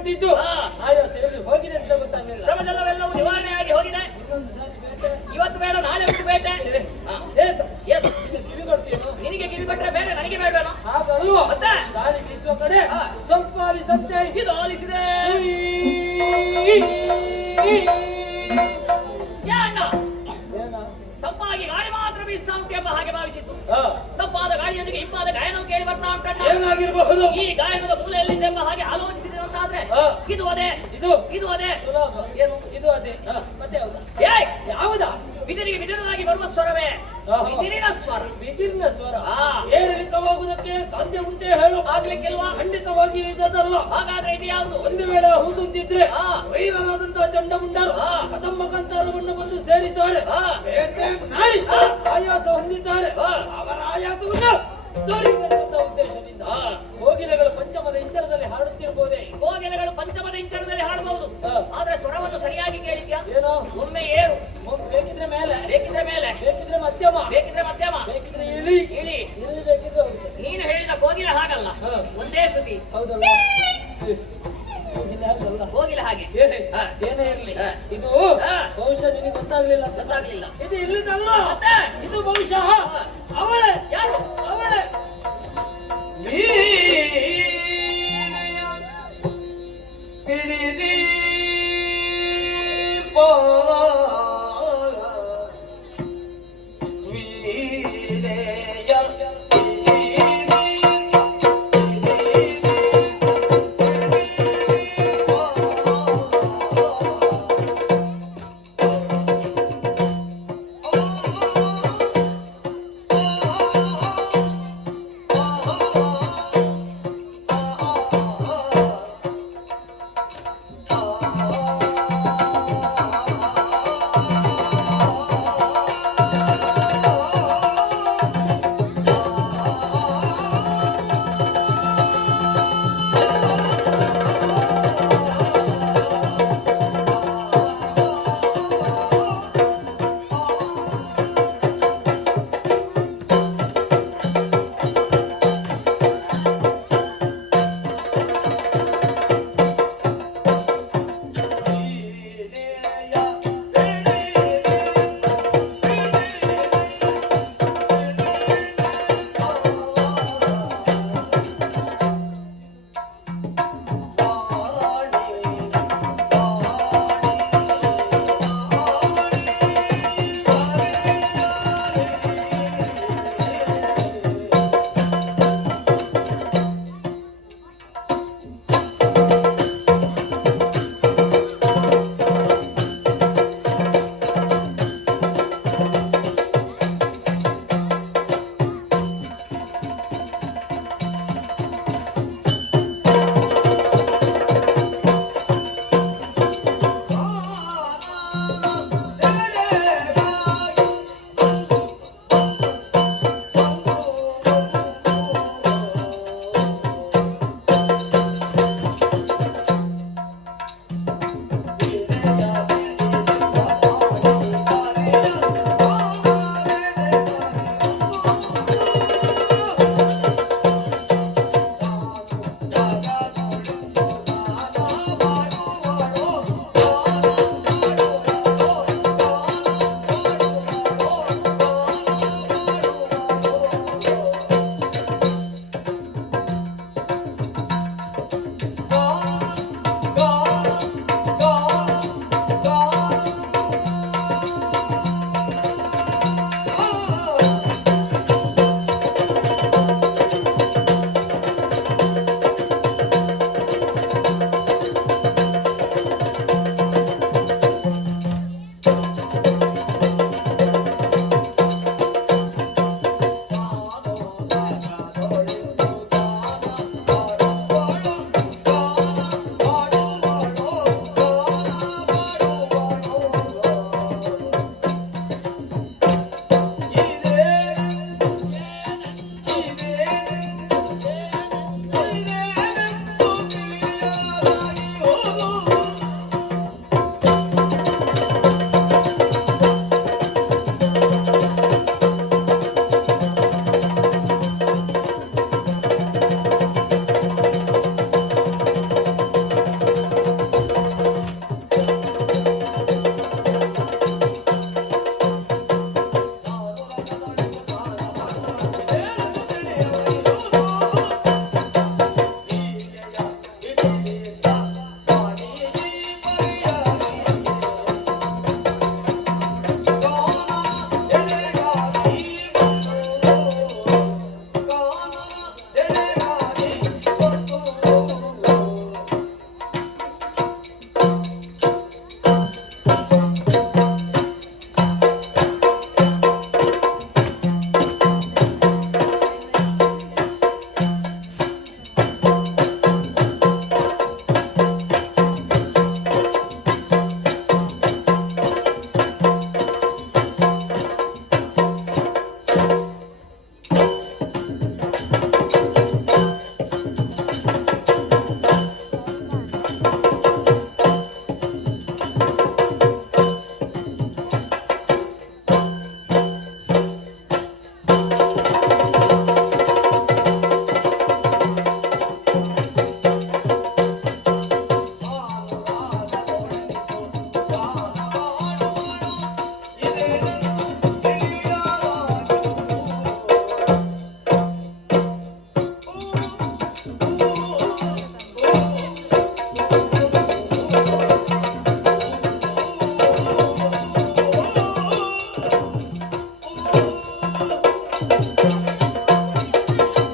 ಪಟ್ಟಿದ್ದು ಆಯಾಸ ಎಲ್ಲಿ ಹೋಗಿದೆ ಅಂತ ಗೊತ್ತಾಗಲಿಲ್ಲ. ಶ್ರಮದಲ್ಲವೆಲ್ಲವೂ ನಿವಾರಣೆ ಆಗಿ ಹೋಗಿದೆ. ಇನ್ನೊಂದು ಸಾರಿ ಬೇಟೆ ಇವತ್ತು ಬೇಡ, ನಾಳೆ ಉಂಟು ಬೇಟೆ. ಕಿವಿ ಕೊಡ್ತೀನೋ? ನಿನಗೆ ಕಿವಿ ಕೊಟ್ಟರೆ ಬೇರೆ, ನನಗೆ ಬೇಡವೇನೋ? ಹಾಗಲ್ವಾ? ಮತ್ತೆ ಗಾಳಿ ಬೀಸುವ ಕಡೆ ಸ್ವಲ್ಪ ಆಲಿಸಂತೆ. ಇದು ಆಲಿಸಿದೆ. ಅಣ್ಣ ತಪ್ಪಾಗಿ ಗಾಳಿ ಮಾತ್ರ ಬೀಸ್ತಾ ಉಂಟು ಎಂಬ ಹಾಗೆ ಭಾವಿಸಿದ್ದು. ತಪ್ಪಾದ ಗಾಳಿಯೊಂದಿಗೆ ಇಂಪಾದ ಗಾಯನವು ಕೇಳಿ ಬರ್ತಾ ಉಂಟಣ್ಣ. ಏನಾಗಿರಬಹುದು? ಈ ಗಾಯನದ ಮೂಲ ಎಲ್ಲಿದೆ ಎಂಬ ಹಾಗೆ ಆಲೋಚಿಸಿದೆ ಅಂತಾದ್ರೆ ಇದು ಅದೇ, ಇದು ಅದೇ. ಏನು ಇದು ಅದೇ. ಮತ್ತೆ ಯಾವುದಾ? ಬಿದಿರಿಗೆ ಬಿದಿರನಾಗಿ ಬರುವ ಸ್ವರವೇ ಬಿದಿರಿನ ಸ್ವರ. ಬಿದಿರಿನ ಸ್ವರ ಏರಿಳಿತವಾಗುವುದಕ್ಕೆ ಸಾಧ್ಯ ಉಂಟೆ ಹೇಳು? ಆಗ್ಲಿಕ್ಕಿಲ್ವಾ? ಖಂಡಿತವಾಗಿ ಇದಲ್ಲ. ಹಾಗಾದ್ರೆ ಇದು ಯಾವುದು? ಒಂದು ವೇಳೆ ಹೌದಂತಿದ್ರೆ ವೈರನಾದಂತಹ ಚಂಡಮುಂಡರು ಕದಂಬ ಕಂತಾರವನ್ನು ಬಂದು ಸೇರಿದ್ದಾರೆ. ಆಯಾಸ ಹೊಂದಿದ್ದಾರೆ. ಅವರ ಆಯಾಸವನ್ನು ದೂರೀಕರಿಸುವಂತ ಉದ್ದೇಶದಿಂದ ಕೋಗಿಲೆಗಳು ಪಂಚಮದ ಇಂಚರದಲ್ಲಿ ಹಾಡುತ್ತಿರಬಹುದೇ? ಕೋಗಿಲೆಗಳು ಪಂಚಮದ ಇಂಚರದಲ್ಲಿ ಹಾಡಬಹುದು, ಆದ್ರೆ ಸ್ವರವನ್ನು ಸರಿಯಾಗಿ ಕೇಳಿದ್ಯಾ? ಏನೋ ಒಮ್ಮೆ ಏರು, ಬೇಕಿದ್ರೆ ಮೇಲೆ, ಬೇಕಿದ್ರೆ ಮೇಲೆ, ಬೇಕಿದ್ರೆ ಮಧ್ಯಮ, ಬೇಕಿದ್ರೆ ಮಧ್ಯಮ, ಬೇಕಿದ್ರೆ ಇಳಿ, ಇಳಿ. ಇಳಿ ಬೇಕಿದ್ರೆ ಹೋಗ್ತದೆ. ನೀನು ಹೇಳಿದ ಕೋಗಿಲೆ ಹಾಗಲ್ಲ, ಒಂದೇ ಶ್ರುತಿ. ಹೌದಲ್ಲ? ಕೋಗಿಲೆ ಹಾಗೆ ಏನೇ ಇರ್ಲಿ, ಇದು ಬಹುಶಃ ನಿನಗೆ ಗೊತ್ತಾಗ್ಲಿಲ್ಲ. ಗೊತ್ತಾಗ್ಲಿಲ್ಲ. ಇದು ಇಲ್ಲಿದಲ್ಲ, ಮತ್ತೆ ಇದು ಬಹುಶಃ ಅವಳೇ. ಯಾರು? ಅವಳೇ